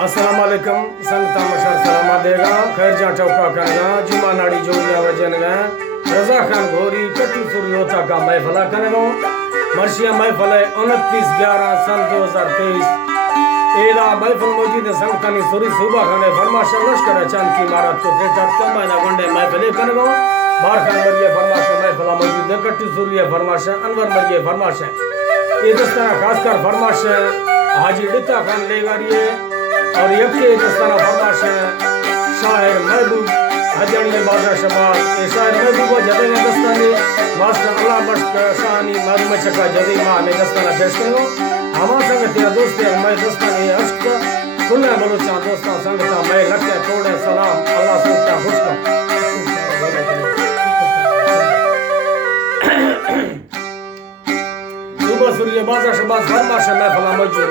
अस्सलामुअलैकुम संगता मशर सलामा देगा खैर जा चौका करेगा जुमा नाड़ी जोड़िया वजन गए रजा खान घोरी कट्टू सुरियोता का महफला करेगा मर्शिया महफल 29/11 सन 2023 एला महफल मौजूद संगतानी सुरी सुबह खाने फरमाश लश्कर चांद की इमारत को तेटा कमाना गंडे महफले करेगा बार खान मरिए फरमाश महफला मौजूद कट्टू सुरिया फरमाश अनवर मरिए फरमाश ये दस्ताना खासकर फरमाश हाजी डिता खान लेगारिए और यके दस्ताना फरमाश शायर महबूब हजानी बादशाह शबाब ये शायर महबूब जदे दस्ताने मास्टर अल्लाह बख्श शानी महबूब चका जदे मां में दस्ताना पेश करो हमा संग तेरा दोस्त है मैं दस्ताने अश्क कुल्ला बलोचा दोस्ता संगता मैं लखे तोड़े सलाम अल्लाह सोता खुशका सुबह सूर्य बादशाह शबाब फरमाश महफला मौजूद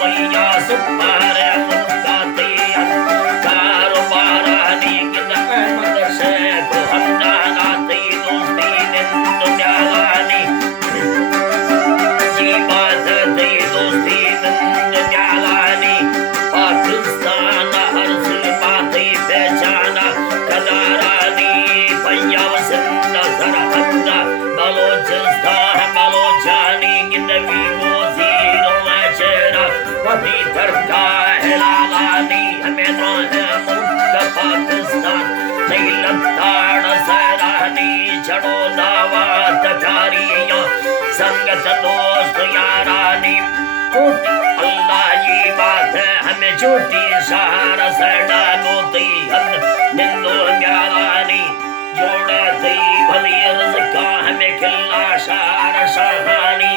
भैया सुपारे मुस्काती कारोबारानी किंद अहमद शेख हमदानाती दोस्ती निंद न्यालानी जी बात थी दोस्ती निंद न्यालानी पाकिस्तान हर सिलमाती पहचाना कदारानी पंजाब सिंध सरहद बलोचिस्तान बलोचानी किंदवी मोजीर मचेरा वही धरका हिलालानी हमें तो है मुक्त पाकिस्तान नहीं लताड़ सरानी चढ़ो दावत कारियां संगत दोस्त यारानी कोटी अल्लाह ये बात है हमें छोटी सहारा से डालोती हम निंदो न्यारानी जोड़ा थी भली रज़का हमें खिल्ला शार शाहानी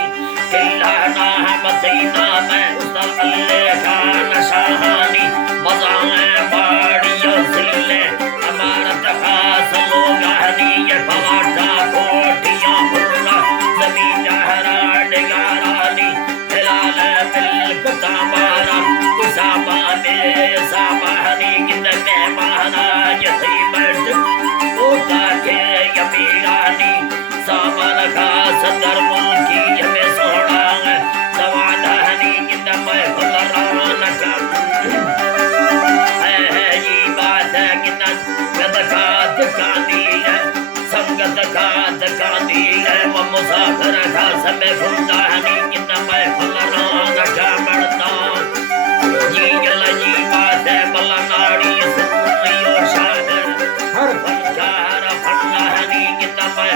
खिल्ला नाम तीना में उस्ताद अल्लाह खान शाहानी मज़ाएं बाड़ियाँ ज़िल्ले अमारत खास लोगानी ये पवाटा कोटियाँ बुर्रा ज़मीन हराड़ यारानी हिलाल मिल्क तामारा उसाबा में साबानी किंद मेहमाना यतीमत ओता के यमीरानी सामान का सदर मुल्की हमें सोना सवादानी किंद मैं फलरान का है ये बात है किंद गदकात कानी है संगत कात कानी है मुसाफिर का समय फुंदानी किंद मैं फलरान का मरता जी बात है बलनाड़ी सुनियो शायर हर फनकार फन्नानी किंद मैं